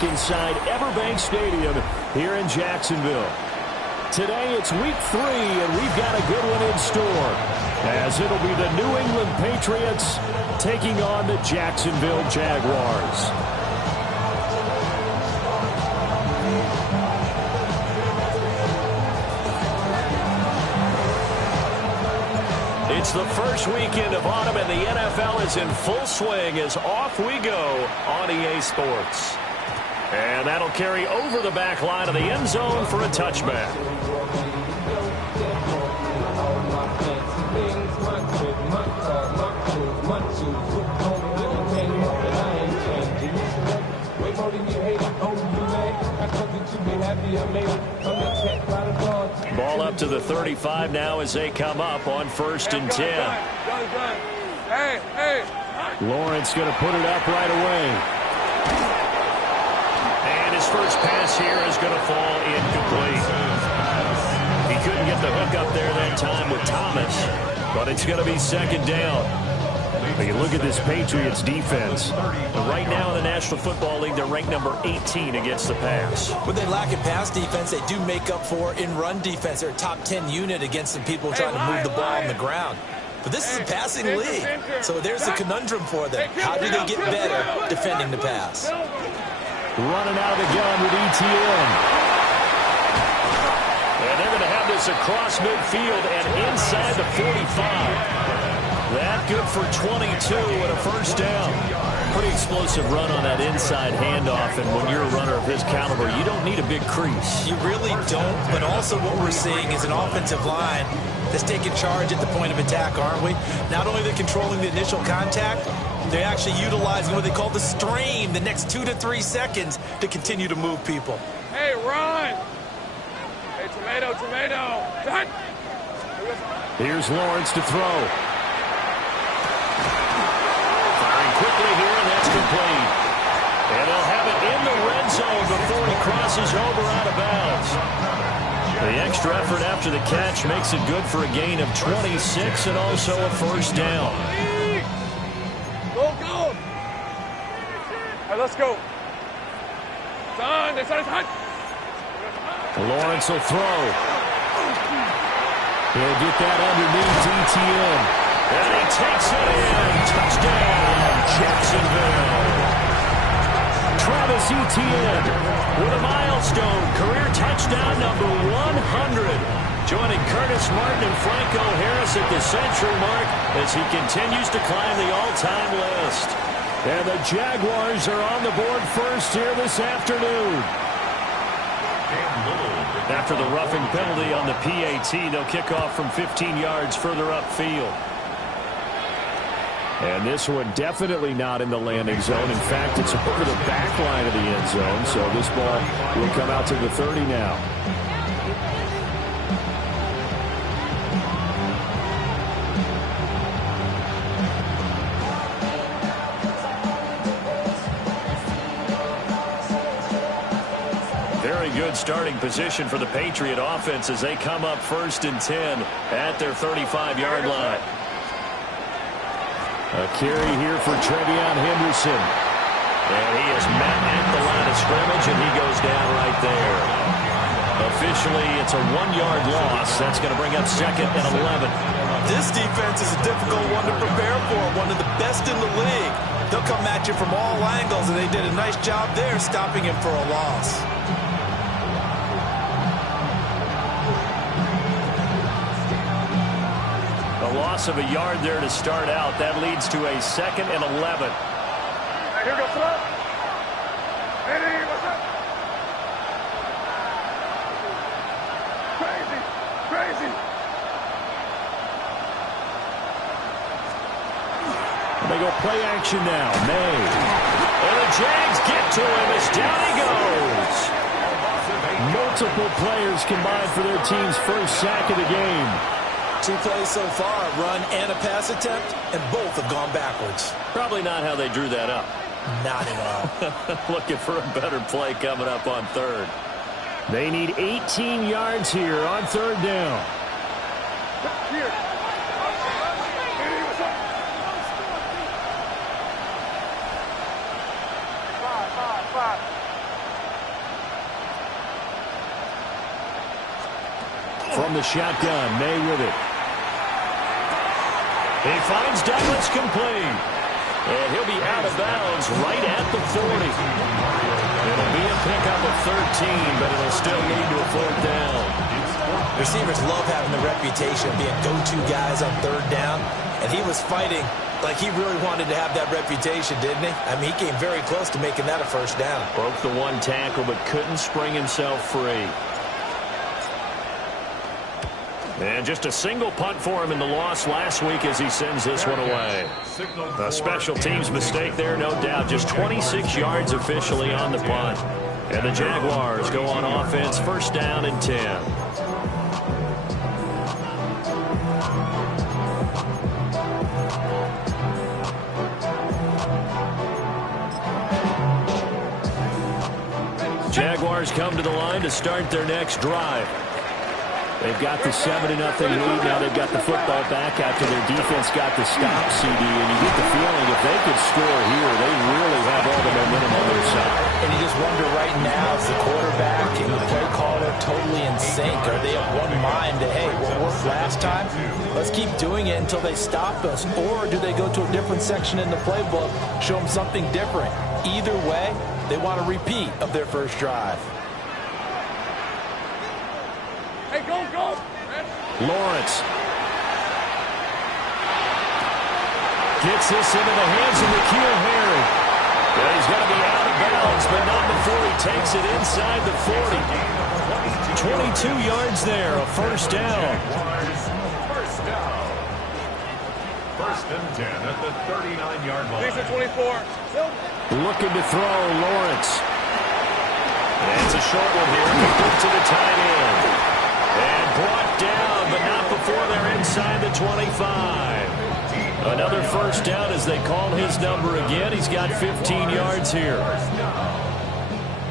look inside Everbank Stadium here in Jacksonville. Today it's week 3, and we've got a good one in store, as it'll be the New England Patriots taking on the Jacksonville Jaguars. It's the first weekend of autumn, and the NFL is in full swing as off we go on EA Sports. And that'll carry over the back line of the end zone for a touchback. Ball up to the 35 now as they come up on 1st and 10. Lawrence going to put it up right away. And his first pass here is going to fall incomplete. He couldn't get the hook up there that time with Thomas, but it's going to be 2nd down. You look at this Patriots defense. Right now in the National Football League, they're ranked number 18 against the pass. When they lack in pass defense, they do make up for in run defense. They're a top 10 unit against the people trying to move the ball on the ground. But this is a passing league, so there's the conundrum for them. How do they get better defending the pass? Running out of the gun with ETN. And they're going to have this across midfield and inside the 45. That good for 22 and a first down. Pretty explosive run on that inside handoff, and when you're a runner of his caliber, you don't need a big crease. You really don't, but also what we're seeing is an offensive line that's taking charge at the point of attack, aren't we? Not only are they controlling the initial contact, they're actually utilizing what they call the stream, the next 2 to 3 seconds, to continue to move people. Hey, run! Hey, tomato. Done. Here's Lawrence to throw. Quickly here, and that's complete. And they'll have it in the red zone before he crosses over out of bounds. The extra effort after the catch makes it good for a gain of 26 and also a first down. Go! All right, let's go. Done. Lawrence will throw. He'll get that underneath ETN. And he takes it in. Touchdown, Jacksonville. Travis Etienne with a milestone career touchdown number 100. Joining Curtis Martin and Franco Harris at the century mark as he continues to climb the all-time list. And the Jaguars are on the board first here this afternoon. After the roughing penalty on the PAT, they'll kick off from 15 yards further upfield. And this one definitely not in the landing zone. In fact, it's over the back line of the end zone. So this ball will come out to the 30 now. Very good starting position for the Patriot offense as they come up 1st and 10 at their 35-yard line. A carry here for Trevion Henderson. And he is met at the line of scrimmage, and he goes down right there. Officially, it's a 1-yard loss. That's going to bring up 2nd and 11. This defense is a difficult one to prepare for, one of the best in the league. They'll come at you from all angles, and they did a nice job there stopping him for a loss. Loss of a yard there to start out. That leads to a 2nd and 11. Hey, here goes up. Hey, what's up? Crazy. They go play action now. May. And the Jags get to him as down he goes. Multiple players combined for their team's first sack of the game. 2 plays so far, a run and a pass attempt, and both have gone backwards. Probably not how they drew that up. Not at all. Looking for a better play coming up on 3rd. They need 18 yards here on 3rd down. Here. Hey, what's up? 5. from the shotgun. May with it. He finds Douglas complete. And he'll be out of bounds right at the 40. It'll be a pickup of 13, but it'll still lead to a fourth down. Receivers love having the reputation of being go-to guys on third down, and he was fighting like he really wanted to have that reputation, didn't he? I mean, he came very close to making that a first down. Broke the one tackle, but couldn't spring himself free. And just a single punt for him in the loss last week as he sends this one away. A special teams mistake there, no doubt. Just 26 yards officially on the punt. And the Jaguars go on offense, first down and 10. Jaguars come to the line to start their next drive. They've got the 7-0 lead. Now they've got the football back after their defense got the stop, CD. And you get the feeling if they could score here, they really have all the momentum on their side. And you just wonder right now, is the quarterback and the play caller totally in sync? Are they of one mind that, hey, what worked last time? Let's keep doing it until they stop us. Or do they go to a different section in the playbook, show them something different? Either way, they want a repeat of their first drive. Hey, go! Lawrence gets this into the hands of N'Keal Harry. Yeah, he's going to be out of bounds, but not before he takes it inside the 40. 22 yards there, a first down. First and 10 at the 39-yard line. These are 24. Looking to throw, Lawrence. And it's a short one here, kicked to the tight end. And brought down, but not before they're inside the 25. Another first down as they call his number again. He's got 15 yards here.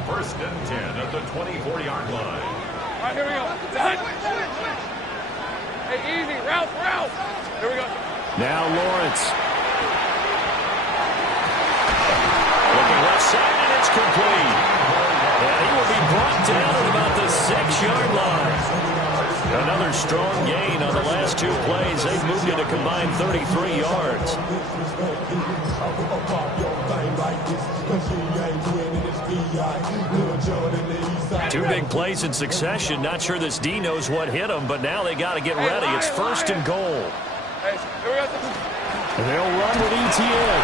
First and 10 at the 24-yard line. All right, here we go. Hey, easy. Route. Here we go. Now Lawrence. Looking left side, and it's complete. And he will be brought down at about the 6-yard line. Another strong gain on the last two plays. They've moved it a combined 33 yards. Two big plays in succession. Not sure this D knows what hit him, but now they got to get ready. It's first and goal. They'll run with ETN.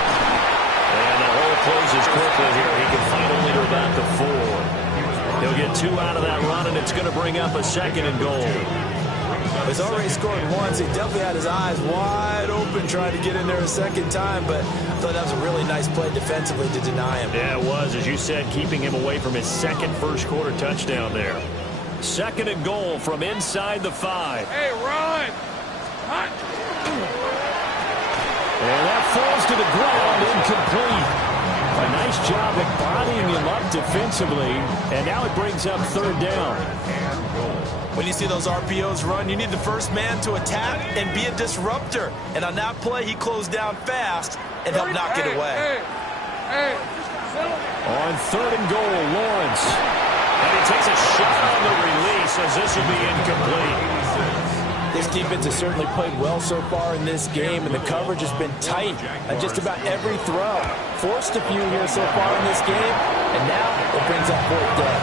And the hole closes quickly here. He can find only to about the 4. He'll get 2 out of that run, and it's going to bring up a second and goal. He's already scored once. He definitely had his eyes wide open trying to get in there a second time, but I thought that was a really nice play defensively to deny him. Yeah, it was, as you said, keeping him away from his second first-quarter touchdown there. Second and goal from inside the 5. Hey, run! Hot. And that falls to the ground, incomplete. A nice job of bodying him up defensively, and now it brings up third down. When you see those RPOs run, you need the first man to attack and be a disruptor. And on that play, he closed down fast and helped knock it away. On third and goal, Lawrence. And he takes a shot on the release as this will be incomplete. This defense has certainly played well so far in this game, and the coverage has been tight on just about every throw. Forced a few here so far in this game, and now it brings up fourth down.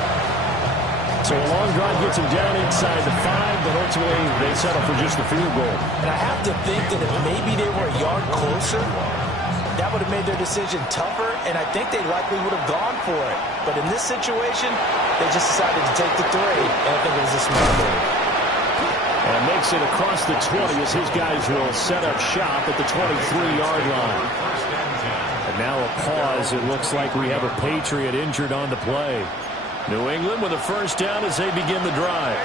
So a long drive gets him down inside the 5, but ultimately they settle for just the field goal. And I have to think that if maybe they were a yard closer, that would have made their decision tougher, and I think they likely would have gone for it. But in this situation, they just decided to take the 3, and I think it was a smart move. And makes it across the 20 as his guys will set up shop at the 23-yard line. And now a pause. It looks like we have a Patriot injured on the play. New England with a first down as they begin the drive.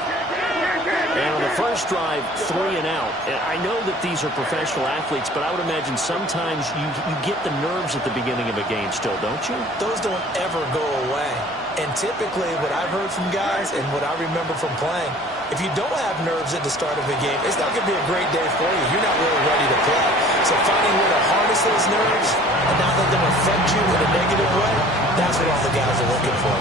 And on the first drive, 3 and out. And I know that these are professional athletes, but I would imagine sometimes you get the nerves at the beginning of a game still, don't you? Those don't ever go away. And typically what I've heard from guys and what I remember from playing, if you don't have nerves at the start of a game, it's not going to be a great day for you. You're not really ready to play. So finding a way to harness those nerves and not let them affect you in a negative way, that's what all the guys are looking for.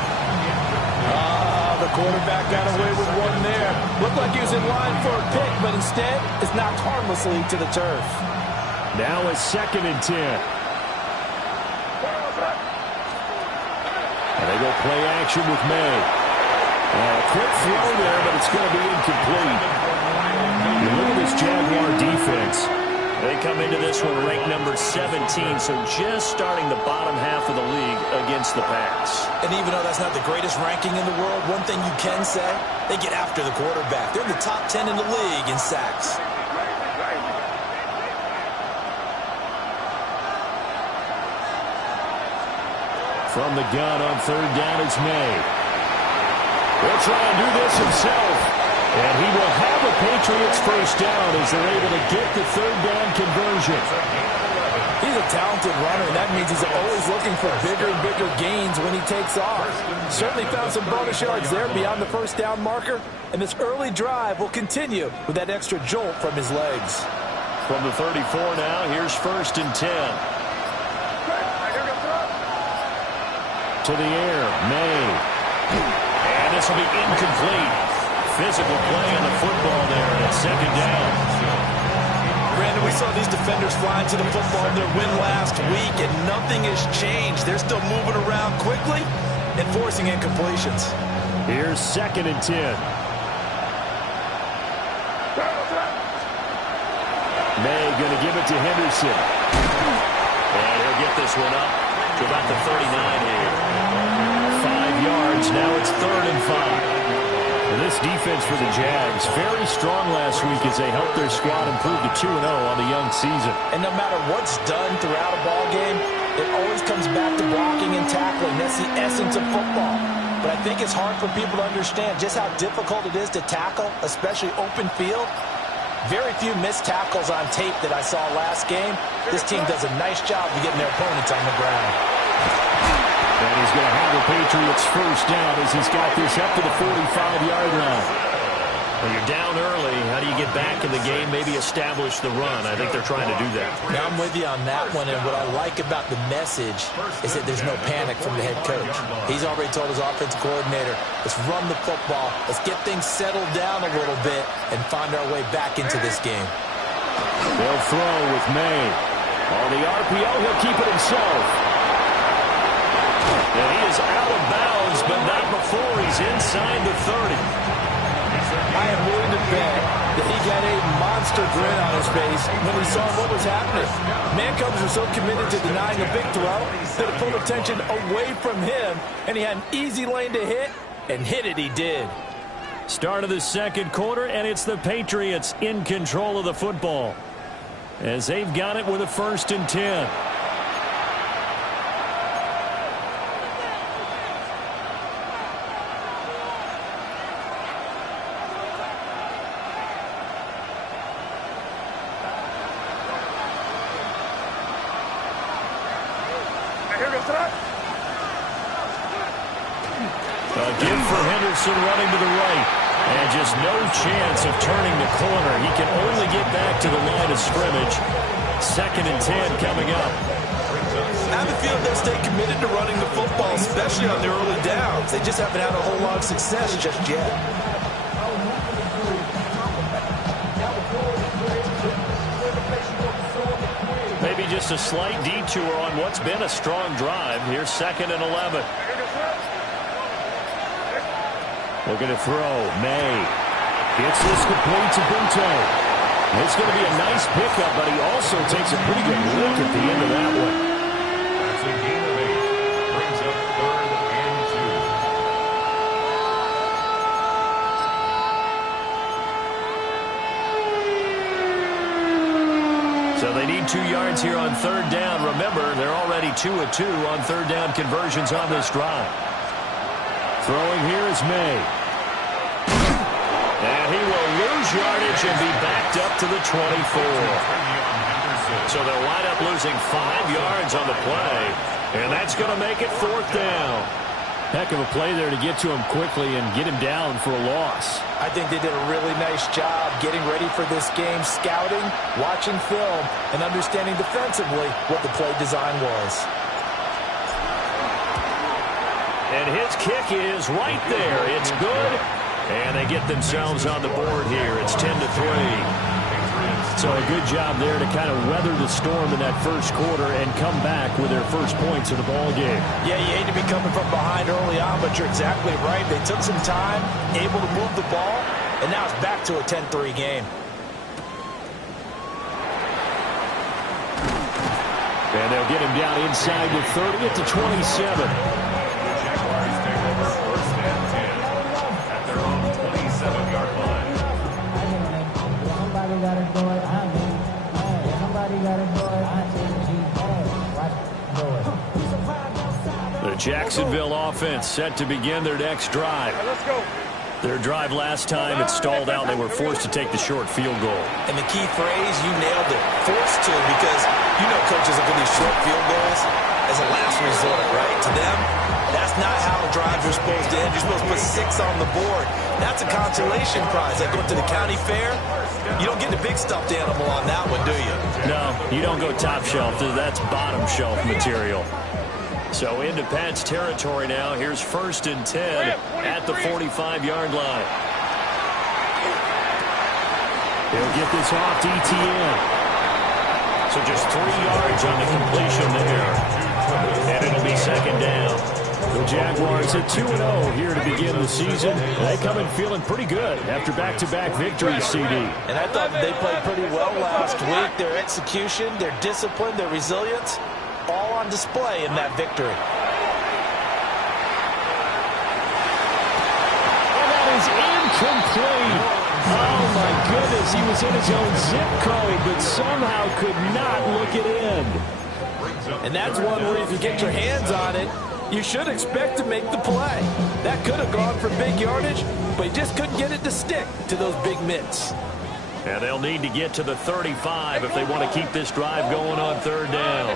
The quarterback got away with one there. Looked like he was in line for a pick, but instead is knocked harmlessly to the turf. Now a 2nd and 10. And they go play action with May. Quick throw there, but it's going to be incomplete. You look at this Jaguar defense. They come into this one ranked number 17, so just starting the bottom half of the league against the pass. And even though that's not the greatest ranking in the world, one thing you can say, they get after the quarterback. They're in the top 10 in the league in sacks. From the gun on 3rd down, it's May. He'll try and do this himself. And he will have a Patriots first down as they're able to get the 3rd down conversion. He's a talented runner, and that means he's always looking for bigger and bigger gains when he takes off. Certainly found some bonus yards there beyond the first down marker, and this early drive will continue with that extra jolt from his legs. From the 34 now, here's 1st and 10. To the air, May. And this will be incomplete. Physical play on the football there, and it's 2nd down. Brandon, we saw these defenders flying to the football in their win last week, and nothing has changed. They're still moving around quickly and forcing incompletions. Here's 2nd and 10. May going to give it to Henderson. And he'll get this one up to about the 39 here. 5 yards, now it's 3rd and 5. This defense for the Jags, very strong last week as they helped their squad improve to 2-0 on the young season. And no matter what's done throughout a ball game, it always comes back to blocking and tackling. That's the essence of football. But I think it's hard for people to understand just how difficult it is to tackle, especially open field. Very few missed tackles on tape that I saw last game. This team does a nice job of getting their opponents on the ground. And he's going to have the Patriots first down as he's got this up to the 45-yard line. When you're down early, how do you get back in the game, maybe establish the run? I think they're trying to do that. Now I'm with you on that one, and what I like about the message is that there's no panic from the head coach. He's already told his offensive coordinator, let's run the football, let's get things settled down a little bit and find our way back into this game. They'll throw with May. On the RPO, he'll keep it himself. And he is out of bounds, but not before he's inside the 30. I am willing to bet that he got a monster grin on his face when he saw what was happening. Mancombs were so committed to denying a big throw that it pulled attention away from him, and he had an easy lane to hit, and hit it he did. Start of the 2nd quarter, and it's the Patriots in control of the football as they've got it with a 1st and 10. A give for Henderson running to the right. And just no chance of turning the corner. He can only get back to the line of scrimmage. 2nd and 10 coming up. I have a feeling they'll stay committed to running the football, especially on their early downs. They just haven't had a whole lot of success just yet. Maybe just a slight detour on what's been a strong drive. Here's 2nd and 11. Looking to throw. May. Gets this complete to Bunto. It's going to be a nice pickup, but he also takes a pretty good look at the end of that one. That's a gain of 8. Brings up 3rd and 2. So they need 2 yards here on 3rd down. Remember, they're already 2 of 2 on 3rd down conversions on this drive. Throwing here is May. And he will lose yardage and be backed up to the 24. So they'll wind up losing 5 yards on the play. And that's going to make it 4th down. Heck of a play there to get to him quickly and get him down for a loss. I think they did a really nice job getting ready for this game, scouting, watching film, and understanding defensively what the play design was. And his kick is right there. It's good. And they get themselves on the board here. It's 10-3. So a good job there to kind of weather the storm in that first quarter and come back with their first points of the ball game. Yeah, you hate to be coming from behind early on, but you're exactly right. They took some time, able to move the ball, and now it's back to a 10-3 game. And they'll get him down inside the 30 at the 27. Jaguars take over first and 10 at their own 27-yard line. Somebody got to do it. I mean, hey, somebody got to do it. I mean, The Jacksonville offense set to begin their next drive. Let's go. Their drive last time, it stalled out. They were forced to take the short field goal. And the key phrase, you nailed it, forced to, because you know coaches look at these short field goals as a last resort, right? To them, that's not how drives are supposed to end. You're supposed to put 6 on the board. That's a consolation prize. Like going to the county fair, you don't get the big stuffed animal on that one, do you? No, you don't go top shelf. That's bottom shelf material. So into Pat's territory now. Here's first and 10 at the 45-yard line. He'll get this off to ETN. So just 3 yards on the completion there. And it'll be second down. The Jaguars at 2-0 here to begin the season. They come in feeling pretty good after back-to-back victories, CD. And I thought they played pretty well last week. Their execution, their discipline, their resilience, all on display in that victory. And that is incomplete. Oh, my goodness. He was in his own zip code, but somehow could not look it in. And that's one where if you get your hands on it, you should expect to make the play. That could have gone for big yardage, but he just couldn't get it to stick to those big mitts. And they'll need to get to the 35 if they want to keep this drive going on third down.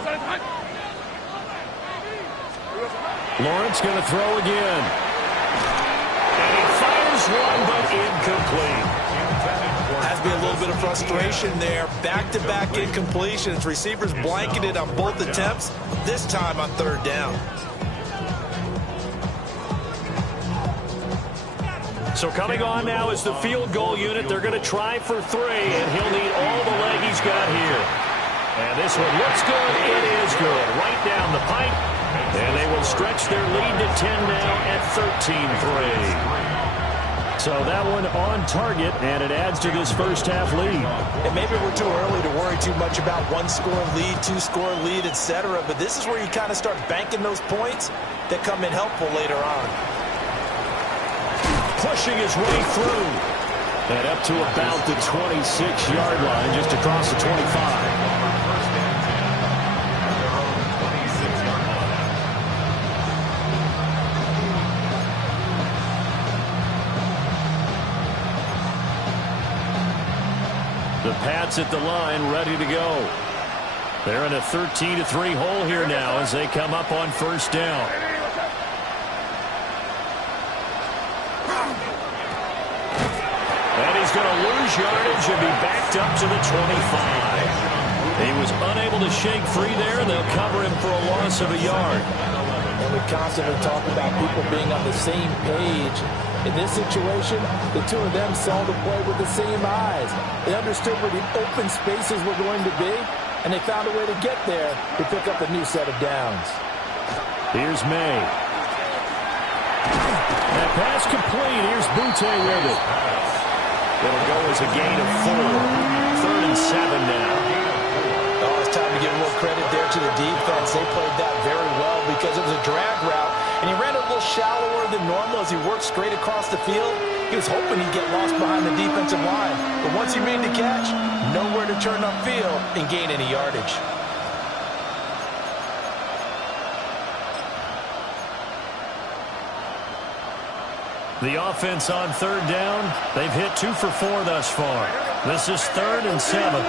Lawrence going to throw again. And he fires one, but incomplete. Has to be a little bit of frustration there. Back-to-back incompletions. Receivers blanketed on both attempts, this time on third down. So coming on now is the field goal unit. They're going to try for 3, and he'll need all the leg he's got here. And this one looks good. It is good. Right down the pipe. And they will stretch their lead to 10 now at 13-3. So that one on target, and it adds to this first-half lead. And maybe we're too early to worry too much about one-score lead, two-score lead, etc. But this is where you kind of start banking those points that come in helpful later on. Pushing his way through. And up to about the 26-yard line, just across the 25. The Pats at the line, ready to go. They're in a 13-3 hole here now as they come up on first down. And he's going to lose yardage and be backed up to the 25. He was unable to shake free there, and they'll cover him for a loss of a yard. And we constantly talk about people being on the same page. In this situation, the two of them saw the play with the same eyes. They understood where the open spaces were going to be, and they found a way to get there to pick up a new set of downs. Here's May. That pass complete. Here's Butte with it. It'll go as a gain of 4. 3rd and 7 now. Oh, it's time to give a little credit there to the defense. They played that very well because it was a drag route, and he ran a little shallower than normal as he worked straight across the field. He was hoping he'd get lost behind the defensive line, but once he made the catch, nowhere to turn upfield and gain any yardage. The offense on third down, they've hit 2 for 4 thus far. This is 3rd and 7.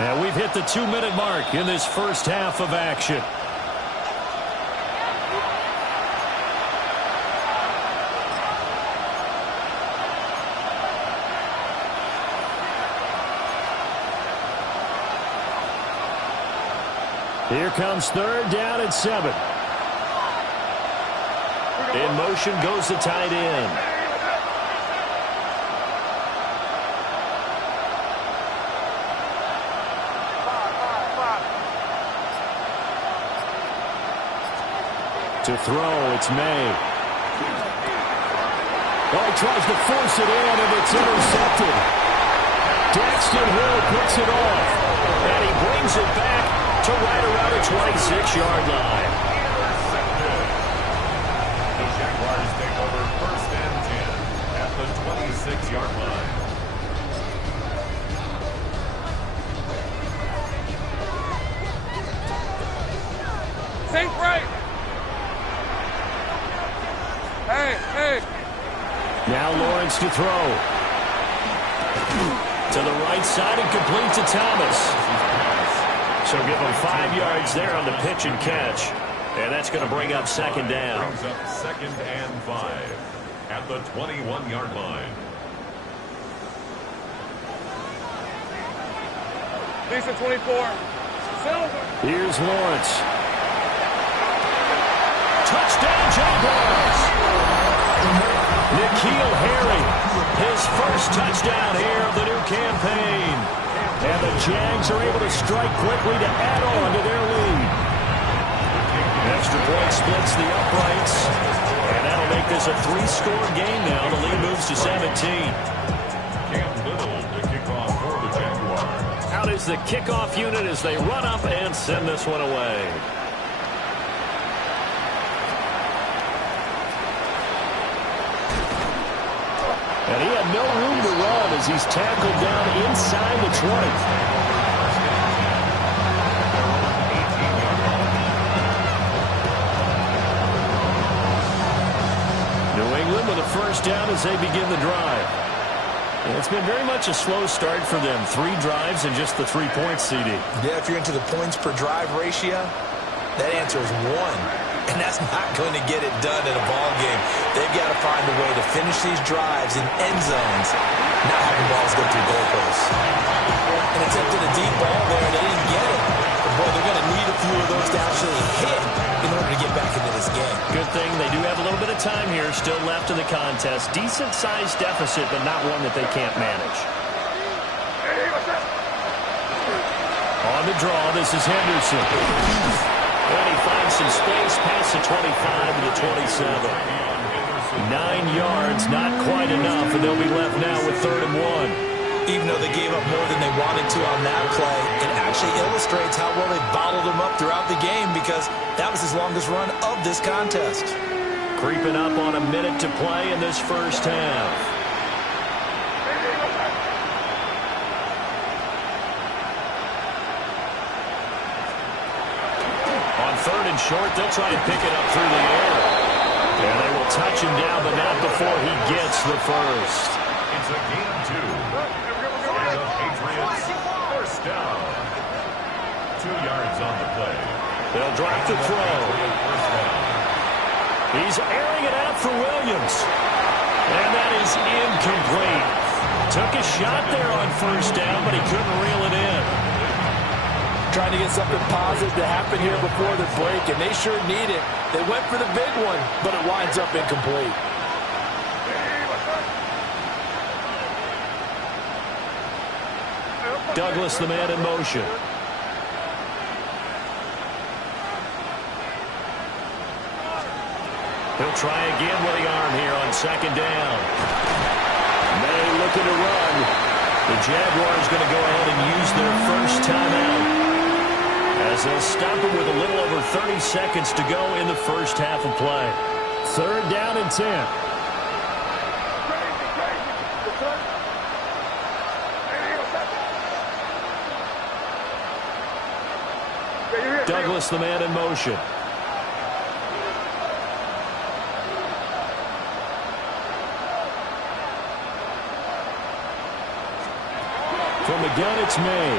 And we've hit the 2-minute mark in this first half of action. Here comes 3rd down and 7. In motion goes the tight end. To throw, it's May. Oh, he tries to force it in, and it's intercepted. Daxton Hill picks it off, and he brings it back to right around the 26-yard line. The Jaguars take over 1st and 10 at the 26-yard line. Think right. Hey. Now Lawrence to throw. To the right side and complete to Thomas. So give him 5 yards there on the pitch and catch. And that's going to bring up 2nd down. Brings up 2nd and 5 at the 21-yard line. Lisa 24. Silver. Here's Lawrence. Touchdown, Jaguars! N'Keal Harry, his first touchdown here of the new campaign. And the Jags are able to strike quickly to add on to their lead. Extra point splits the uprights. And that'll make this a 3-score game now. The lead moves to 17. Cam Little to kick off for the Jaguars. Out is the kickoff unit as they run up and send this one away. And he had no room to run as he's tackled down inside the 20. New England with a first down as they begin the drive. And it's been very much a slow start for them. 3 drives and just the 3 points, CD. Yeah, if you're into the points per drive ratio, that answer is 1. And that's not going to get it done in a ball game. They've got to find a way to finish these drives in end zones, not having balls go through goalposts. And attempted a deep ball there, and they didn't get it. But boy, they're going to need a few of those to actually hit in order to get back into this game. Good thing they do have a little bit of time here still left in the contest. Decent-sized deficit, but not one that they can't manage. On the draw, this is Henderson. And he finds some space past the 25 to the 27. 9 yards, not quite enough, and they'll be left now with 3rd and 1. Even though they gave up more than they wanted to on that play, it actually illustrates how well they bottled them up throughout the game because that was his longest run of this contest. Creeping up on a minute to play in this first half. On 3rd and short, they'll try and pick it up through the air. And they will touch him down, but not before he gets the first. It's a gain of 2. For the Patriots, first down. 2 yards on the play. They'll drop the throw. First down. He's airing it out for Williams. And that is incomplete. Took a shot there on first down, but he couldn't reel it in. Trying to get something positive to happen here before the break, and they sure need it. They went for the big one, but it winds up incomplete. Douglas, the man in motion. He'll try again with the arm here on 2nd down. May looking to run. The Jaguars going to go ahead and use their first timeout, as they'll stop him with a little over 30 seconds to go in the first half of play. 3rd down and 10. Douglas, the man in motion. From the gun, it's May.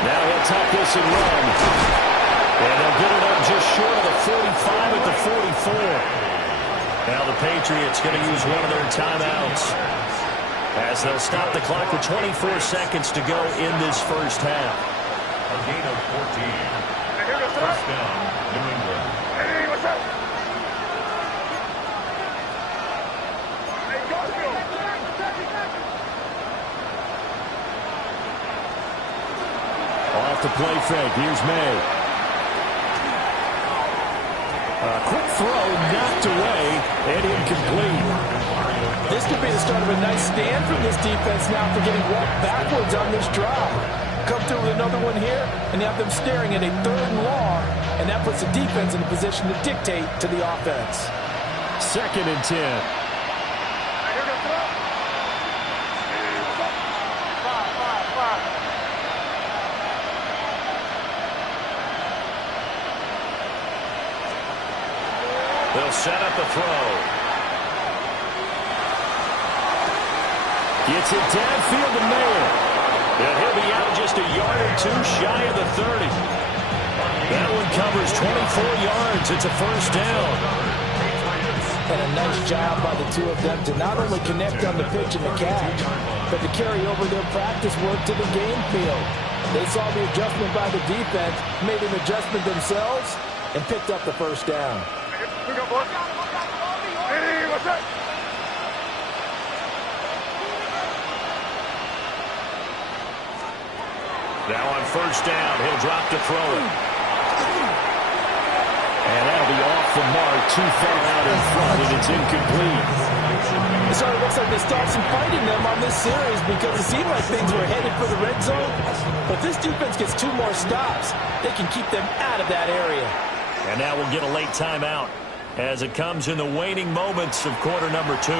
Now he'll tuck this and run. And they'll get it up just short of the 45 at the 44. Now the Patriots going to use one of their timeouts, as they'll stop the clock with 24 seconds to go in this first half. A gain of 14. First down, New England. off the play fake. Here's May. A quick throw knocked away and incomplete. This could be the start of a nice stand from this defense now for getting walked backwards on this drive. Come through with another one here, and you have them staring at a 3rd and long, and that puts the defense in a position to dictate to the offense. 2nd and 10. They'll set up the throw. Gets it downfield to Mayer. And he'll be out just a yard or 2 shy of the 30. That one covers 24 yards. It's a 1st down. And a nice job by the two of them to not only connect on the pitch and the catch, but to carry over their practice work to the game field. They saw the adjustment by the defense, made an adjustment themselves, and picked up the 1st down. Here we go, boys. Hey, what's that? Now on 1st down, he'll drop to throw it. And that'll be off the mark, too far out in front, and it's incomplete. So it looks like they stopped some fighting them on this series because it seemed like things were headed for the red zone. But this defense gets 2 more stops. They can keep them out of that area. And now we'll get a late timeout as it comes in the waning moments of quarter number 2.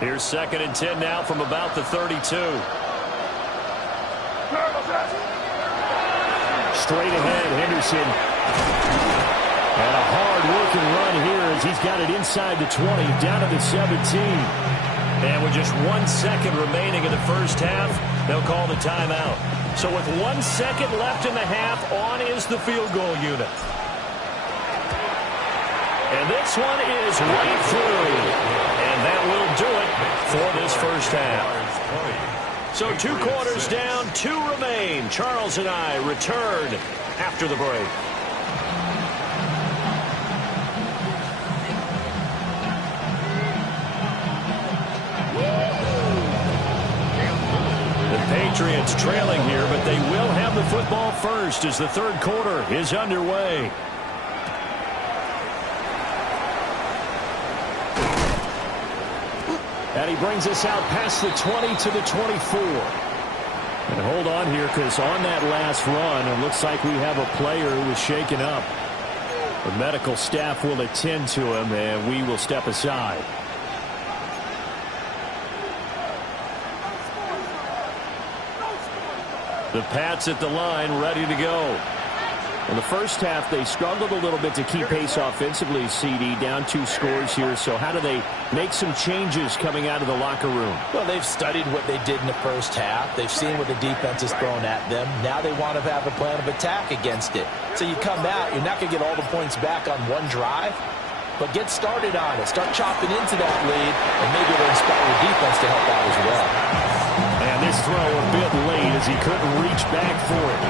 Here's 2nd and 10 now from about the 32. Straight ahead, Henderson. And a hard-working run here as he's got it inside the 20, down to the 17. And with just 1 second remaining in the 1st half, they'll call the timeout. So with 1 second left in the half, on is the field goal unit. And this one is right through. And that will do it for this 1st half. So 2 quarters down, 2 remain. Charles and I return after the break. The Patriots trailing here, but they will have the football first as the 3rd quarter is underway. And he brings us out past the 20 to the 24. And hold on here, because on that last run, it looks like we have a player who was shaken up. The medical staff will attend to him, and we will step aside. The Pats at the line, ready to go. In the 1st half, they struggled a little bit to keep pace offensively, CD, down 2 scores here. So how do they make some changes coming out of the locker room? Well, they've studied what they did in the 1st half. They've seen what the defense has thrown at them. Now they want to have a plan of attack against it. So you come out, you're not going to get all the points back on one drive, but get started on it. Start chopping into that lead, and maybe it'll inspire the defense to help out as well. And this throw a bit late as he couldn't reach back for it.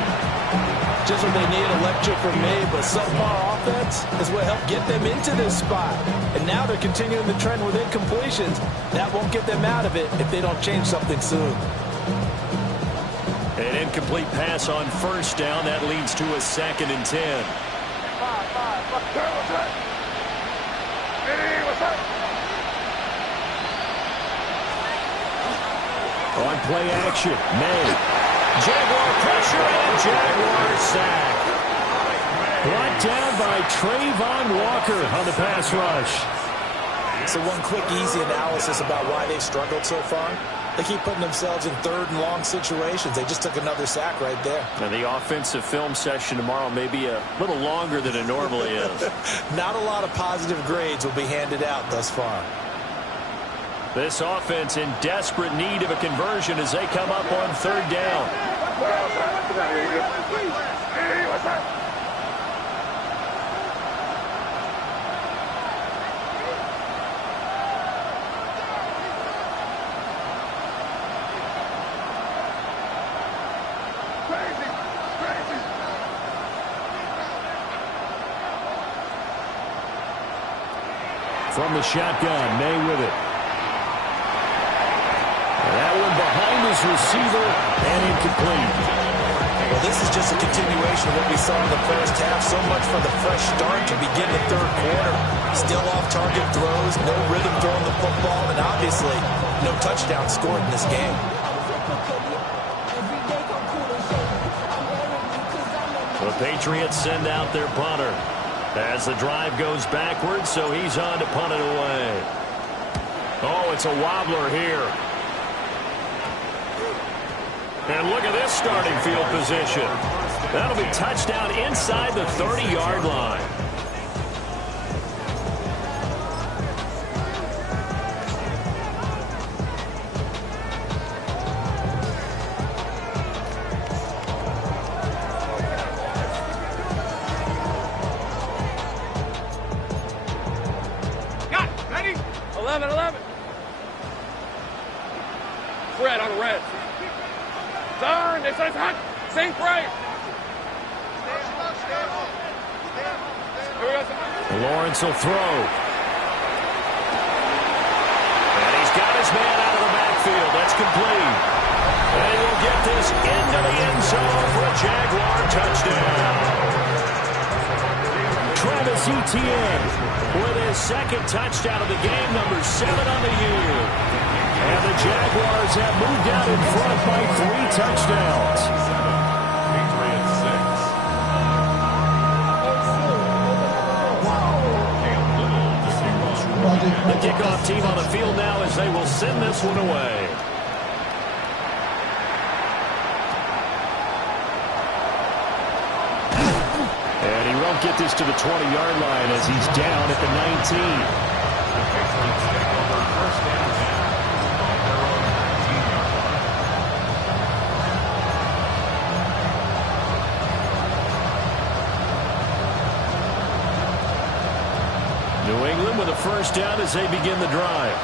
Just what they need, a lecture from me, but subpar offense is what helped get them into this spot. And now they're continuing the trend with incompletions. That won't get them out of it if they don't change something soon. An incomplete pass on 1st down. That leads to a 2nd and 10. On play action, May. Jaguar pressure and Jaguar sack. Brought down by Trayvon Walker on the pass rush. So one quick, easy analysis about why they've struggled so far. They keep putting themselves in 3rd and long situations. They just took another sack right there. And the offensive film session tomorrow may be a little longer than it normally is. Not a lot of positive grades will be handed out thus far. This offense in desperate need of a conversion as they come up on 3rd down. From the shotgun, May with it. And that one behind his receiver and incomplete. Well, this is just a continuation of what we saw in the first half. So much for the fresh start to begin the third quarter. Still off-target throws, no rhythm throwing the football, and obviously no touchdown scored in this game. The Patriots send out their punter as the drive goes backwards, so he's on to punt it away. Oh, it's a wobbler here. And look at this starting field position. That'll be touchdown inside the 30-yard line. Got it. Ready? 11. Red on red. Turn. They say it's hot. Sink right. Lawrence will throw. And he's got his man out of the backfield. That's complete. And he will get this into the end zone for a Jaguar touchdown. Travis Etienne with his second touchdown of the game, number 7 on the year. And the Jaguars have moved out in front by 3 touchdowns. Patriots 6. The kickoff team on the field now as they will send this one away. And he won't get this to the 20-yard line as he's down at the 19. The Patriots take over first down now on their own 19-yard line. New England with a first down as they begin the drive.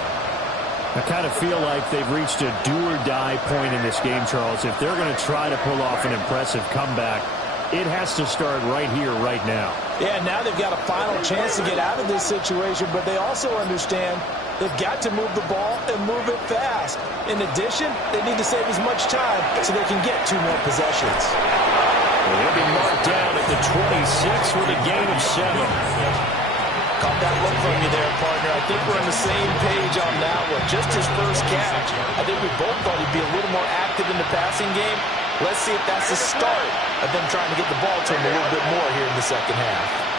I kind of feel like they've reached a do-or-die point in this game, Charles. If they're going to try to pull off an impressive comeback, it has to start right here, right now. Yeah, now they've got a final chance to get out of this situation, but they also understand they've got to move the ball and move it fast. In addition, they need to save as much time so they can get 2 more possessions. Well, he'll be marked down at the 26 with a gain of 7. Caught that look from you there, partner. I think we're on the same page on that one. Just his first catch. I think we both thought he'd be a little more active in the passing game. Let's see if that's the start of them trying to get the ball to him a little bit more here in the second half.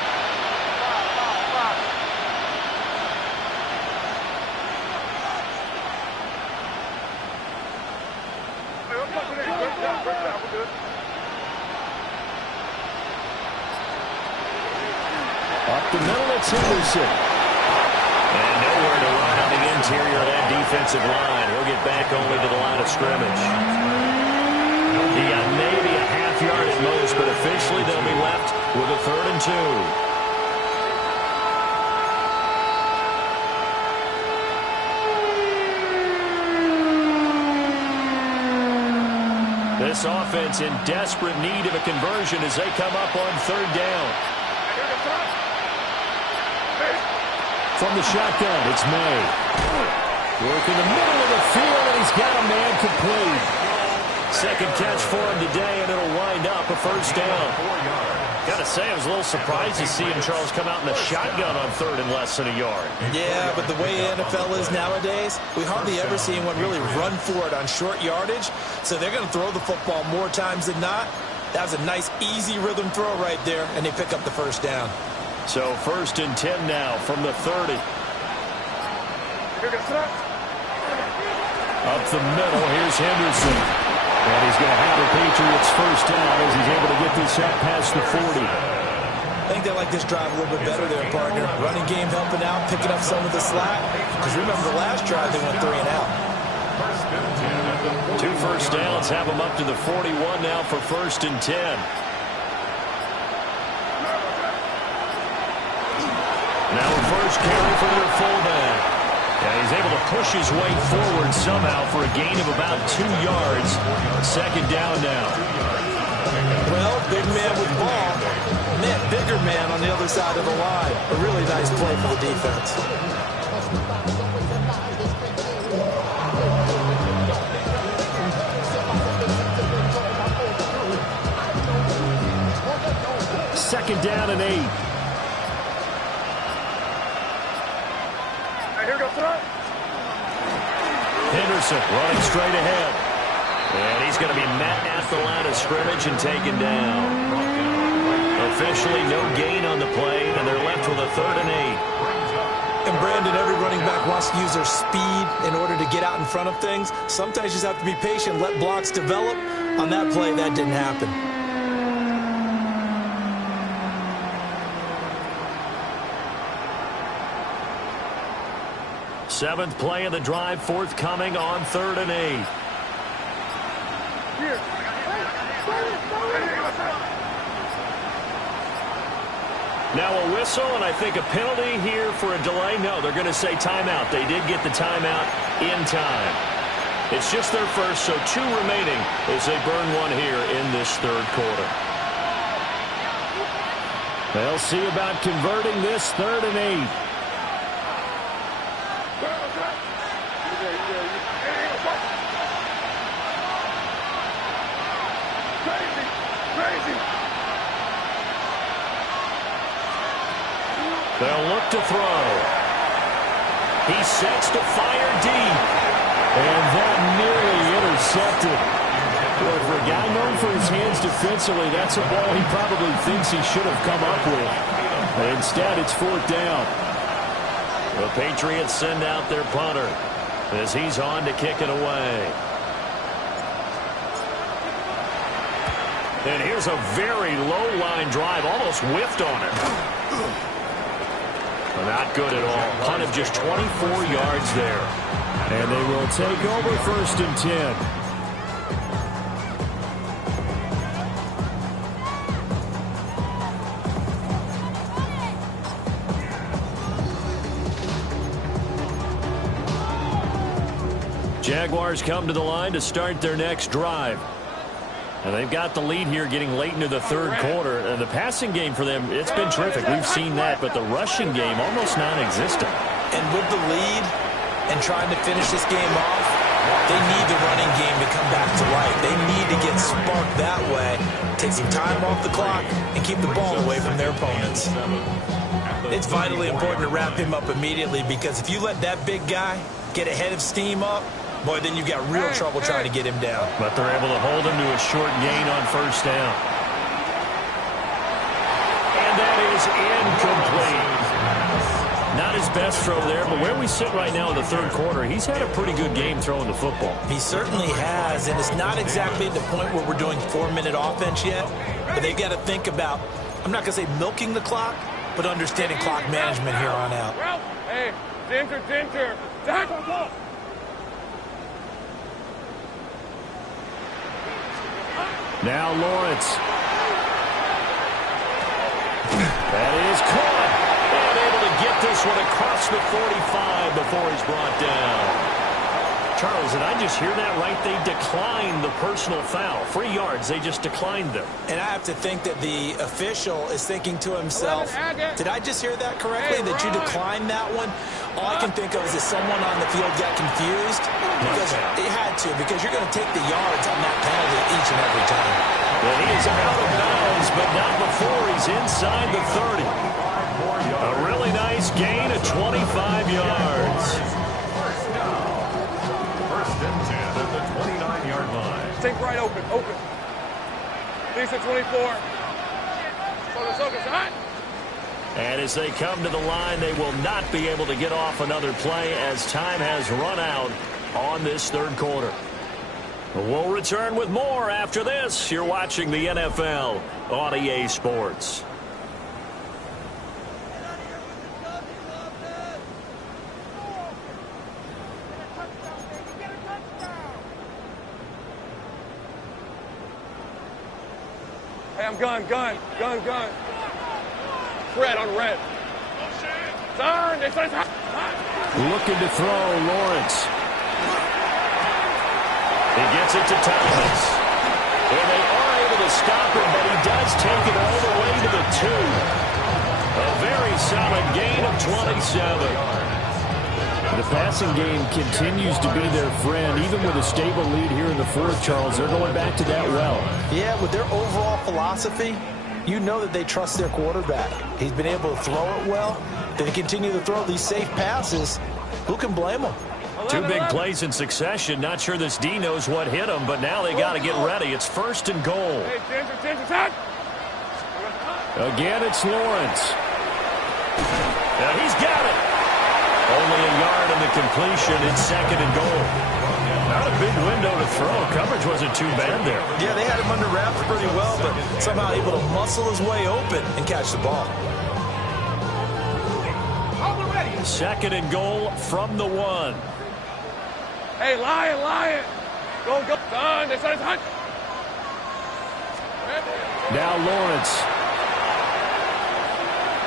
Up the middle, it's Henderson. And nowhere to run on the interior of that defensive line. He'll get back only to the line of scrimmage. He got maybe a half yard at most, but officially they'll be left with a 3rd and 2. This offense in desperate need of a conversion as they come up on 3rd down. From the shotgun, it's May. Working the middle of the field, and he's got a man complete. Second catch for him today, and it'll wind up a first down. Got to say, I was a little surprised to see him, Charles, come out in the shotgun on 3rd and less than a yard. Yeah, but the way the NFL is nowadays, we hardly ever see anyone really run for it on short yardage. So they're going to throw the football more times than not. That was a nice, easy rhythm throw right there, and they pick up the first down. So 1st and 10 now from the 30. Up the middle, here's Henderson. And he's going to have the Patriots first down as he's able to get this up past the 40. I think they like this drive a little bit better there, partner. Running game helping out, picking up some of the slack. Because remember the last drive, they went 3 and out. 2 first downs have them up to the 41 now for 1st and 10. Now a first carry for their fullback. And he's able to push his way forward somehow for a gain of about 2 yards. 2nd down now. Well, big man with ball. Man, bigger man on the other side of the line. A really nice play for the defense. second down and 8. Here we go, throw. Henderson running straight ahead. And he's going to be met at the line of scrimmage and taken down. Officially no gain on the play, and they're left with a 3rd and 8. And Brandon, every running back wants to use their speed in order to get out in front of things. Sometimes you just have to be patient, let blocks develop. On that play, that didn't happen. Seventh play of the drive, forthcoming on 3rd and 8. Here. Now a whistle, and I think a penalty here for a delay. No, they're going to say timeout. They did get the timeout in time. It's just their first, so 2 remaining as they burn one here in this 3rd quarter. They'll see about converting this 3rd and 8. They'll look to throw. He sets to fire deep. And that nearly intercepted. Well, for a guy known for his hands defensively, that's a ball he probably thinks he should have come up with. But instead, it's 4th down. The Patriots send out their punter as he's on to kick it away. And here's a very low-line drive, almost whiffed on it. Not good at all. Punt of just 24 yards there. And they will take over 1st and 10. Jaguars come to the line to start their next drive. And they've got the lead here getting late into the 3rd quarter. And the passing game for them, it's been terrific. We've seen that. But the rushing game, almost non-existent. And with the lead and trying to finish this game off, they need the running game to come back to life. They need to get sparked that way, take some time off the clock, and keep the ball away from their opponents. It's vitally important to wrap him up immediately, because if you let that big guy get a head of steam up, boy, then you've got real trouble trying to get him down. But they're able to hold him to a short gain on 1st down. And that is incomplete. Not his best throw there, but where we sit right now in the 3rd quarter, he's had a pretty good game throwing the football. He certainly has, and it's not exactly at the point where we're doing 4-minute offense yet, but they've got to think about, I'm not going to say milking the clock, but understanding clock management here on out. Hey, Dinter. Now Lawrence. That is caught. And able to get this one across the 45 before he's brought down. Charles, did I just hear that right? They declined the personal foul. 3 yards, they just declined them. And I have to think that the official is thinking to himself, did I just hear that correctly, that you declined that one? All I can think of is that someone on the field got confused, because it had to, because you're going to take the yards on that penalty each and every time. Well, he is out of bounds, but not before he's inside the 30. A really nice gain of 25 yards. First and 10 at the 29-yard line. Take right open. Lisa 24. Focus, hot. And as they come to the line, they will not be able to get off another play as time has run out on this 3rd quarter. We'll return with more after this. You're watching the NFL on EA Sports. Hey, I'm gun. Red on red. Turn. Looking to throw, Lawrence. He gets it to Thomas. And they are able to stop him, but he does take it all the way to the 2. A very solid gain of 27. The passing game continues to be their friend. Even with a stable lead here in the 4th, Charles, they're going back to that well. Yeah, with their overall philosophy, you know that they trust their quarterback. He's been able to throw it well. They continue to throw these safe passes. Who can blame them? Two big plays in succession. Not sure this D knows what hit him, but now they got to get ready. It's 1st and goal. Again, it's Lawrence. Now he's got it. Only a yard in the completion. It's 2nd and goal. Not a big window to throw. Coverage wasn't too bad there. Yeah, they had him under wraps pretty well, but somehow able to muscle his way open and catch the ball. 2nd and goal from the 1. Hey, Lion. Go. Son, this is hot. Now Lawrence.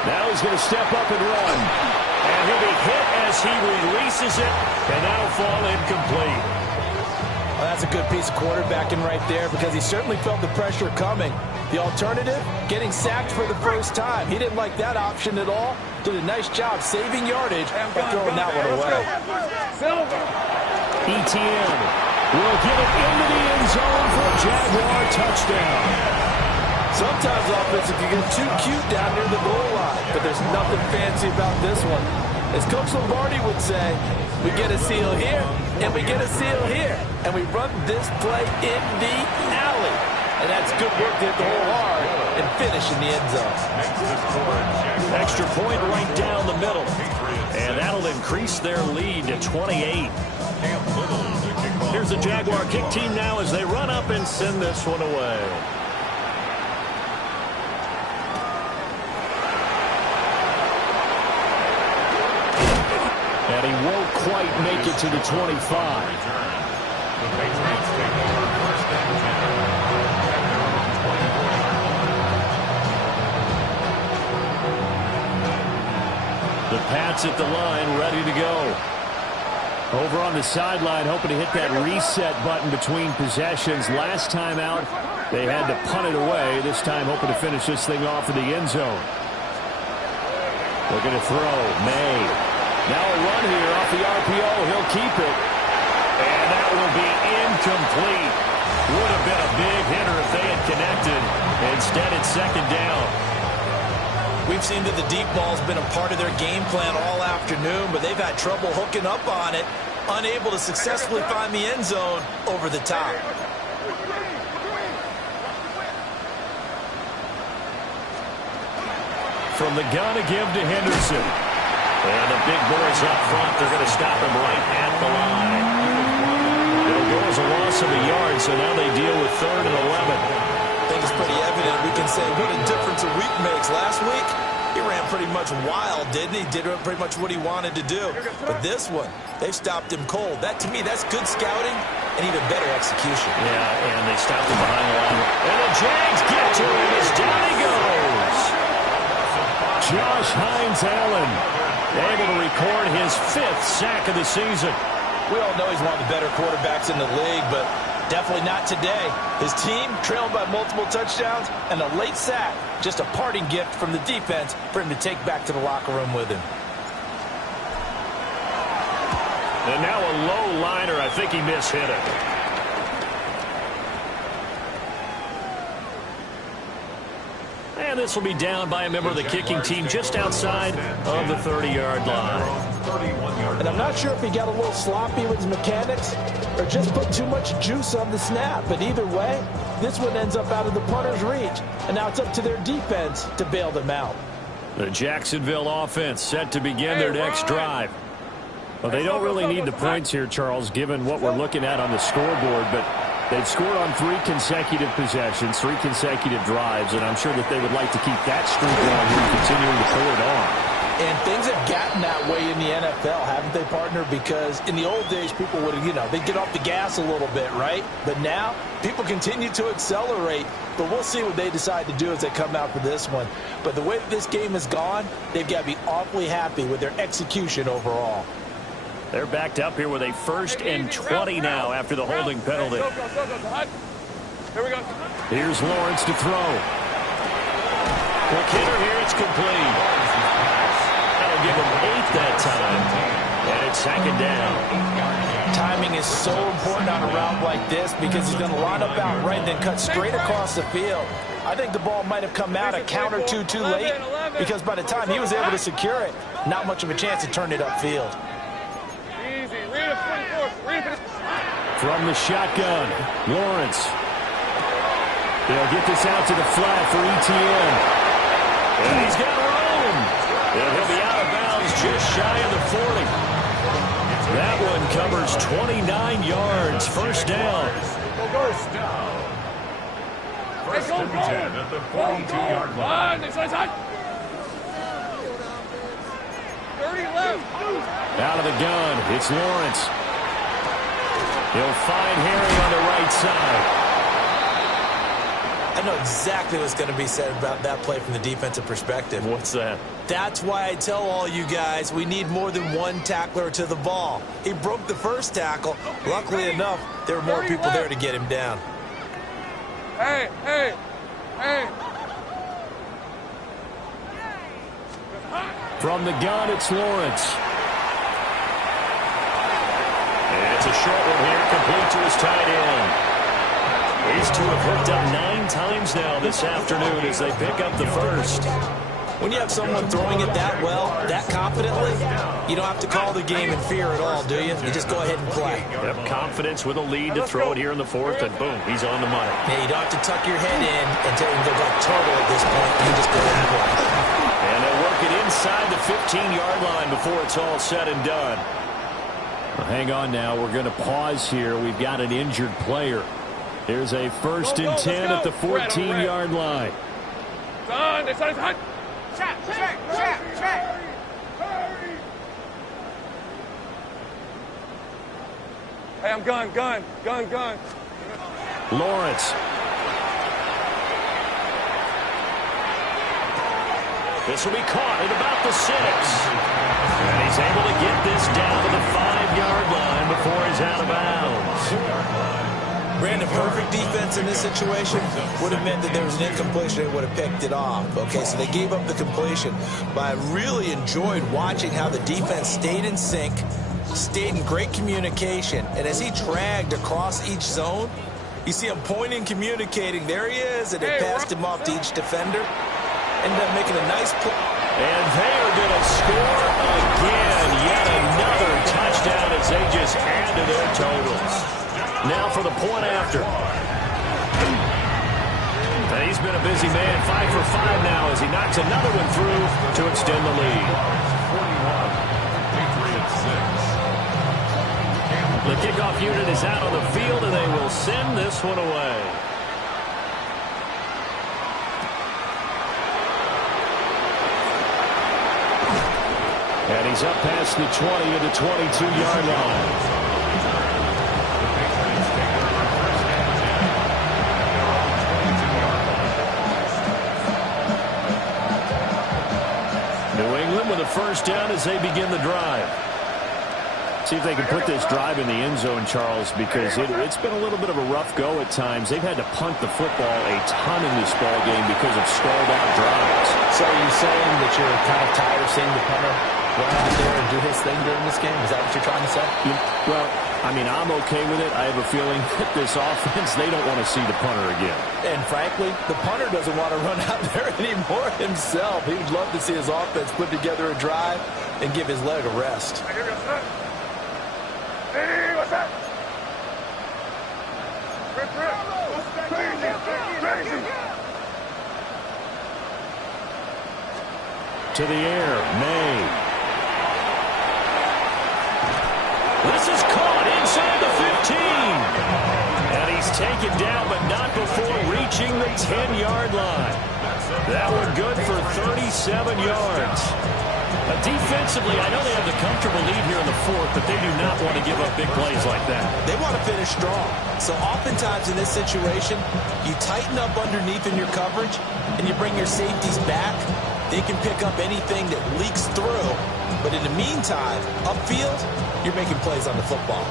Now he's going to step up and run. And he'll be hit as he releases it, and that'll fall incomplete. Well, that's a good piece of quarterbacking right there because he certainly felt the pressure coming. The alternative, getting sacked for the first time. He didn't like that option at all. Did a nice job saving yardage by throwing that one away. Etienne will get it into the end zone for a Jaguar touchdown. Sometimes offensive can get too cute down near the goal line, but there's nothing fancy about this one. As Coach Lombardi would say, we get a seal here, and we get a seal here, and we run this play in the alley. And that's good work to hit the hole hard and finish in the end zone. Extra point right down the middle. And that'll increase their lead to 28. Here's the Jaguar kick team now as they run up and send this one away. And he won't quite make it to the 25. The Patriots take over 1st and 10. The Pats at the line, ready to go. Over on the sideline, hoping to hit that reset button between possessions. Last time out, they had to punt it away. This time, hoping to finish this thing off in the end zone. Looking to throw. May. Now a run here off the RPO. He'll keep it. And that will be incomplete. Would have been a big hitter if they had connected. Instead, it's 2nd down. We've seen that the deep ball's been a part of their game plan all afternoon, but they've had trouble hooking up on it, unable to successfully find the end zone over the top. From the gun to give to Henderson. And the big boys up front, they're going to stop him right at the line. It'll go as a loss of a yard, so now they deal with 3rd and 11. I think it's pretty evident. We can say what a difference a week makes. Last week, he ran pretty much wild, didn't he? Did pretty much what he wanted to do. But this one, they've stopped him cold. That, to me, that's good scouting and even better execution. Yeah, and they stopped him behind the line. And the Jags get to him as down he goes. Josh Hines-Allen able to record his 5th sack of the season. We all know he's one of the better quarterbacks in the league, but definitely not today. His team trailed by multiple touchdowns and a late sack, just a parting gift from the defense for him to take back to the locker room with him. And now a low liner. I think he mishit it. And this will be down by a member of the kicking team just outside of the 30-yard line. And I'm not sure if he got a little sloppy with his mechanics or just put too much juice on the snap. But either way, this one ends up out of the punter's reach. And now it's up to their defense to bail them out. The Jacksonville offense set to begin their next drive. Well, they don't really need the points here, Charles, given what we're looking at on the scoreboard. But they've scored on 3 consecutive possessions, 3 consecutive drives. And I'm sure that they would like to keep that streak going and continuing to pull it on. And things have gotten that way in the NFL, haven't they, partner? Because in the old days, people would, they'd get off the gas a little bit, right? But now, people continue to accelerate. But we'll see what they decide to do as they come out for this one. But the way that this game has gone, they've got to be awfully happy with their execution overall. They're backed up here with a 1st and 20 now after the holding penalty. Here we go. Here's Lawrence to throw. Quick hitter here, it's complete. That'll give him 8 that time. And it's second down. Timing is so important on a route like this because he's going to line up out right and then cut straight across the field. I think the ball might have come out a count or two too late because by the time he was able to secure it, not much of a chance to turn it upfield. Easy. Read it, 24. Read it. From the shotgun, Lawrence. They'll get this out to the flat for Etienne. And he's got room. And he'll be out of bounds just shy of the 40. That one covers 29 yards. First down. First down. First and 10 at the 42-yard line. 30 left. Out of the gun, it's Lawrence. He'll find Harry on the right side. I know exactly what's going to be said about that play from the defensive perspective. What's that? That's why I tell all you guys we need more than one tackler to the ball. He broke the first tackle. Luckily enough, there were more people there to get him down. Hey, hey, hey. From the gun, it's Lawrence. And it's a short one here, complete to his tight end. These two have hooked up 9 times now this afternoon as they pick up the first. When you have someone throwing it that well, that confidently, you don't have to call the game in fear at all, do you? You just go ahead and play. Yep, confidence with a lead to throw it here in the fourth, and boom, he's on the money. Yeah, you don't have to tuck your head in and tell him to go turtle at this point. You just go ahead and play. And they'll work it inside the 15-yard line before it's all said and done. Well, hang on now. We're going to pause here. We've got an injured player. Here's a first and 10 at the 14-yard line. Done. It's hot. Check. Hey, I'm gun. Lawrence. This will be caught at about the 6. And he's able to get this down to the 5-yard line before he's out of bounds. Brandon, perfect defense in this situation would have meant that there was an incompletion and would have picked it off. Okay, so they gave up the completion. But I really enjoyed watching how the defense stayed in sync, stayed in great communication. And as he dragged across each zone, you see him pointing, communicating. There he is, and they passed him off to each defender. Ended up making a nice play. And they are going to score again. Yet another touchdown as they just add to their totals. Now for the point after. He's been a busy man, 5 for 5 now as he knocks another one through to extend the lead. 41, Patriots 6. The kickoff unit is out on the field, and they will send this one away. And he's up past the 20 at the 22-yard line. First down as they begin the drive. See if they can put this drive in the end zone, Charles, because it's been a little bit of a rough go at times. They've had to punt the football a ton in this ball game because of stalled out drives. So are you saying that you're kind of tired of seeing the punter run out there and do his thing during this game? Is that what you're trying to say? Well, I mean, I'm okay with it. I have a feeling that this offense, they don't want to see the punter again. And frankly, the punter doesn't want to run out there anymore himself. He would love to see his offense put together a drive and give his leg a rest. Hey, what's that? To the air, May. This is caught inside the 15. And he's taken down, but not before reaching the 10-yard line. That one good for 37 yards. Defensively, I know they have the comfortable lead here in the fourth, but they do not want to give up big plays like that. They want to finish strong. So oftentimes in this situation, you tighten up underneath in your coverage, and you bring your safeties back. They can pick up anything that leaks through. But in the meantime, upfield, you're making plays on the football.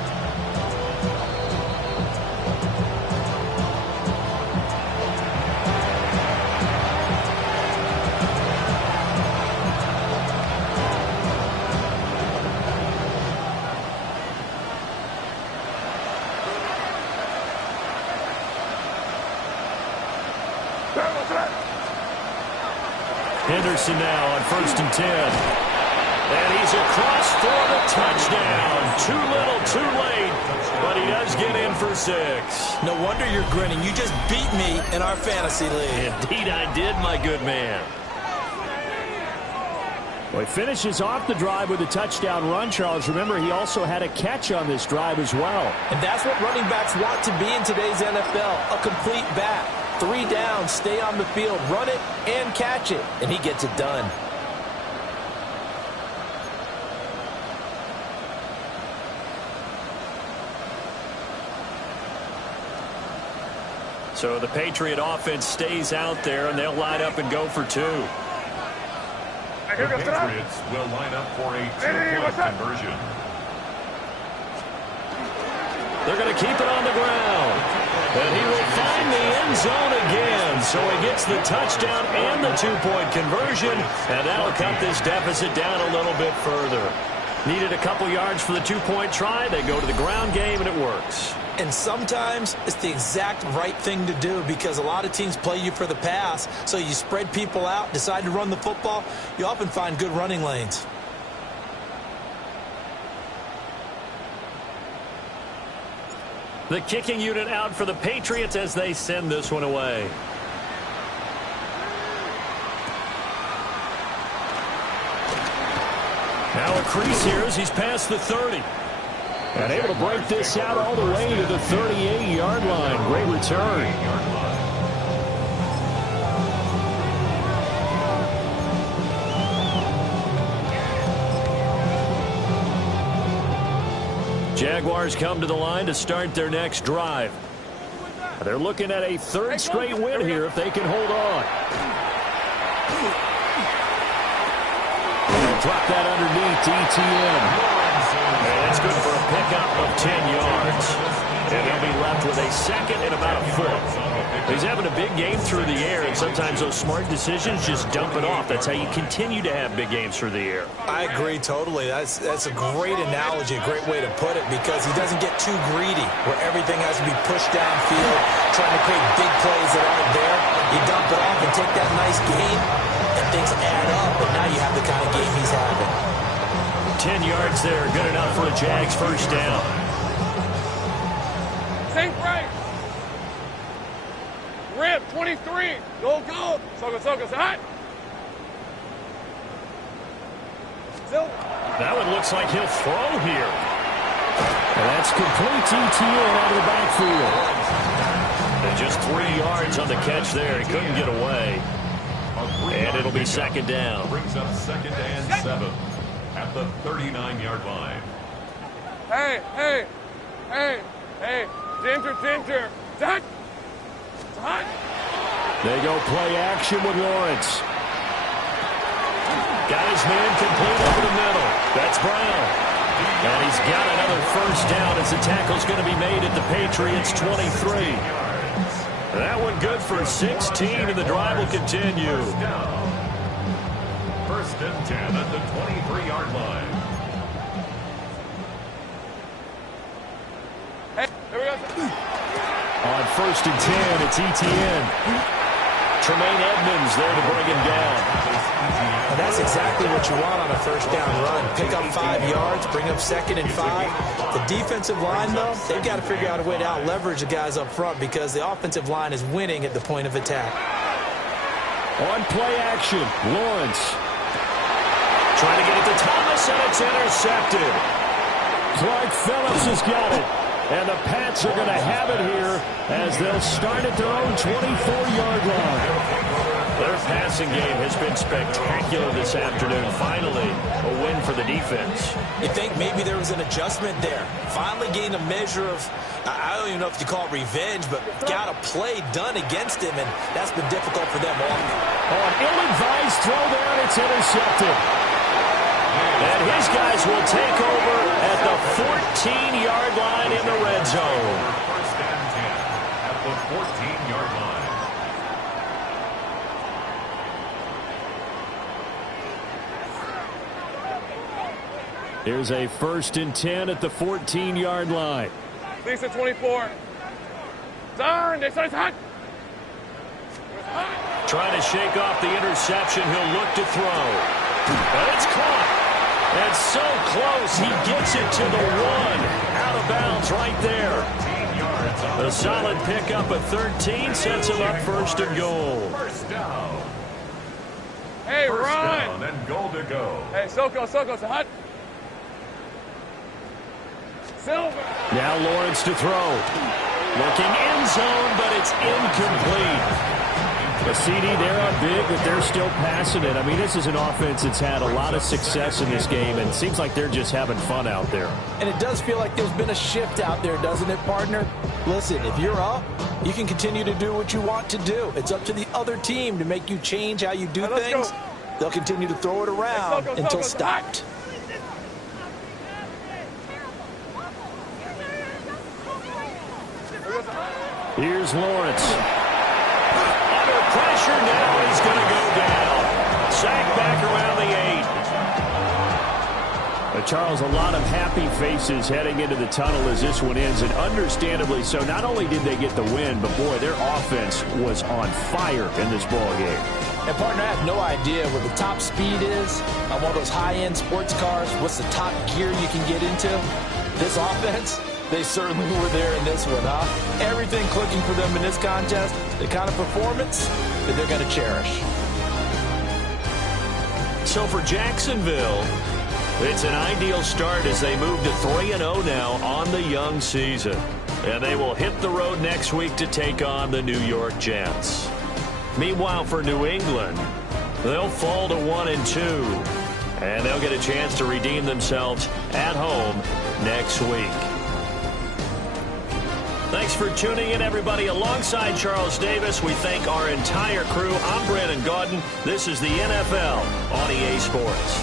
Henderson now on 1st and 10. And he's across for the touchdown. Too little, too late, but he does get in for 6. No wonder you're grinning. You just beat me in our fantasy league. Indeed I did, my good man. Well, he finishes off the drive with a touchdown run, Charles. Remember, he also had a catch on this drive as well. And that's what running backs want to be in today's NFL, a complete back. 3 downs, stay on the field, run it, and catch it. And he gets it done. So the Patriot offense stays out there, and they'll line up and go for 2. The Patriots will line up for a 2-point conversion. They're going to keep it on the ground. And he will find the end zone again. So he gets the touchdown and the 2-point conversion. And that'll cut this deficit down a little bit further. Needed a couple yards for the 2-point try. They go to the ground game, and it works. And sometimes it's the exact right thing to do because a lot of teams play you for the pass. So you spread people out, decide to run the football. You often find good running lanes. The kicking unit out for the Patriots as they send this one away. Now a crease here as he's past the 30. And able to break this out all the way to the 38-yard line. Great return. Jaguars come to the line to start their next drive. They're looking at a 3rd straight win here if they can hold on. And drop that underneath ETN. And that's good for a pickup of 10 yards. And they'll be left with a 2nd and about a 4th. He's having a big game through the air, and sometimes those smart decisions just dump it off. That's how you continue to have big games through the air. I agree totally. That's a great analogy, a great way to put it, because he doesn't get too greedy where everything has to be pushed downfield, trying to create big plays that aren't there. You dump it off and take that nice gain, and things add up, and now you have the kind of game he's having. 10 yards there, good enough for a Jags 1st down. Sink right. Rip, 23. Go, go. Soka, hot. That one looks like he'll throw here. And that's complete ETN out of the backfield. And just 3 yards on the catch there. He couldn't get away. And it'll be 2nd down. Brings up 2nd and 7 at the 39-yard line. Hey. Ginger. Zach. They go play action with Lawrence. Got his man complete over the middle. That's Brown. And he's got another 1st down as the tackle's going to be made at the Patriots 23. That one good for 16, and the drive will continue. 1st and 10 at the 23-yard line. Hey, here we go. On 1st and 10, it's ETN. Tremaine Edmonds there to bring him down. And that's exactly what you want on a 1st down run. Pick up 5 yards, bring up 2nd and 5. The defensive line, though, they've got to figure out a way to out-leverage the guys up front because the offensive line is winning at the point of attack. On play action, Lawrence. Trying to get it to Thomas, and it's intercepted. Clark Phillips has got it. And the Pats are going to have it here as they'll start at their own 24-yard line. Their passing game has been spectacular this afternoon. Finally, a win for the defense. You think maybe there was an adjustment there. Finally gained a measure of, I don't even know if you call it revenge, but got a play done against him, and that's been difficult for them all. Oh, an ill-advised throw there, and it's intercepted. And his guys will take over at the 14-yard line in the red zone. 1st and 10 at the 14-yard line. Here's a 1st and 10 at the 14-yard line. Lisa 24. Turn. They say it's hot. Trying to shake off the interception. He'll look to throw. But it's caught. And so close. He gets it to the 1. Out of bounds right there. A solid pickup at 13 sets him up first and goal. First down. Hey, First run. down and goal to go. Hey, Soko, hot. Silver. Now Lawrence to throw. Looking end zone, but it's incomplete. The CD, they're up big, but they're still passing it. I mean, this is an offense that's had a lot of success in this game, and it seems like they're just having fun out there. And it does feel like there's been a shift out there, doesn't it, partner? Listen, if you're up, you can continue to do what you want to do. It's up to the other team to make you change how you do things. They'll continue to throw it around until stopped. Here's Lawrence. Under pressure now, he's going to go down. Sacked back around the 8. Charles, a lot of happy faces heading into the tunnel as this one ends, and understandably so. Not only did they get the win, but boy, their offense was on fire in this ball game. And partner, I have no idea what the top speed is on one of those high-end sports cars. What's the top gear you can get into? This offense, they certainly were there in this one, huh? Everything clicking for them in this contest, the kind of performance that they're going to cherish. So for Jacksonville, it's an ideal start as they move to 3-0 now on the young season. And they will hit the road next week to take on the New York Jets. Meanwhile, for New England, they'll fall to 1-2. And they'll get a chance to redeem themselves at home next week. Thanks for tuning in, everybody. Alongside Charles Davis, we thank our entire crew. I'm Brandon Gaudin. This is the NFL on EA Sports.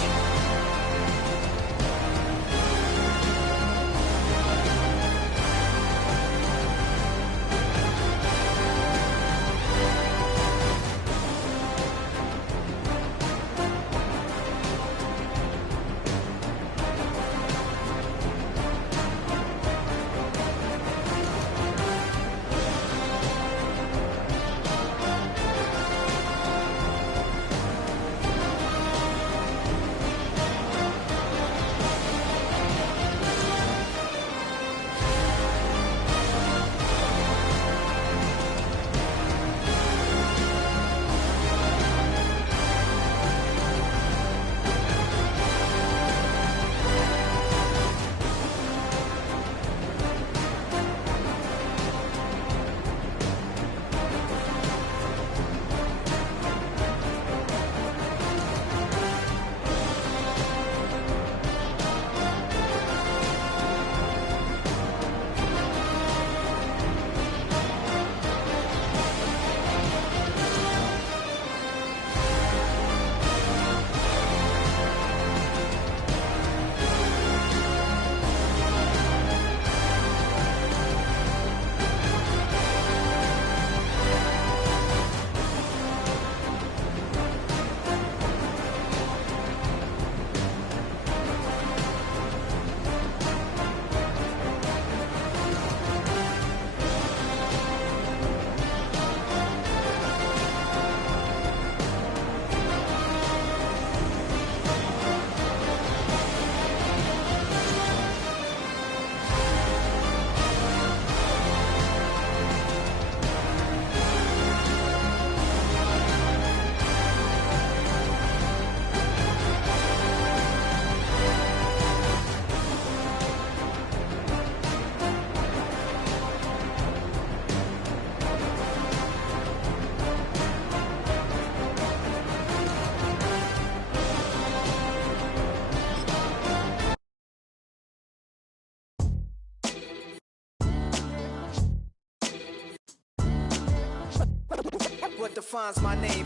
What defines my name?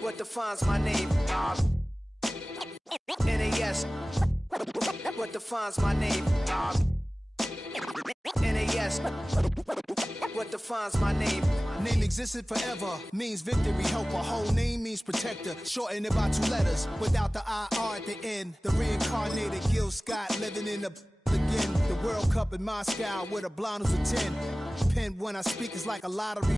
What defines my name? NAS. What defines my name? NAS. What defines my name? Name existed forever, means victory, helper. Whole name means protector. Shorten it by 2 letters, without the IR at the end. The reincarnated Gil Scott living in the again. The World Cup in Moscow with a blind who's a 10. Pen when I speak is like a lottery.